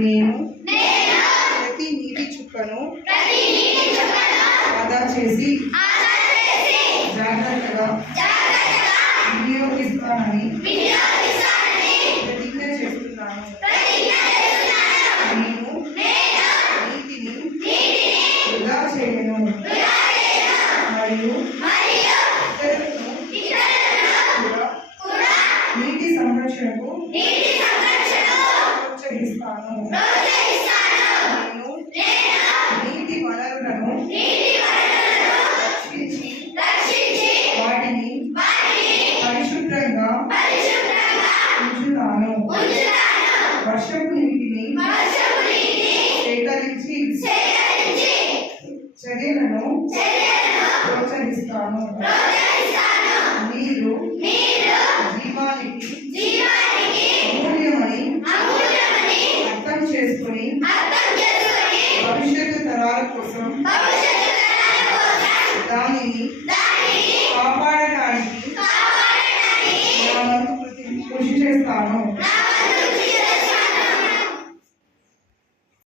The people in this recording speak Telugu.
నేను ప్రతి నీటి చుక్కను ఆదా చేసి జాగ్రత్తగా వినియోగిస్తానని ప్రతిజ్ఞ చేస్తున్నాను. నేను నీటిని వృధా చేయను మరియు ఇతరులను కూడా నీటి సంరక్షణకు ప్రోత్సహిస్తాను. నేను నీటి వనరులను రక్షించి వాటిని పరిశుభ్రంగా ఉంచుతాను. వర్షపు నీటిని సేకరించి చర్యలను ప్రోత్సహిస్తాను. నీరు జీవానికి అమూల్యమని అర్థం చేసుకుని భవిష్యత్తు తరాల కోసం దానిని కాపాడటానికి నా వంతు కృషి చేస్తాను.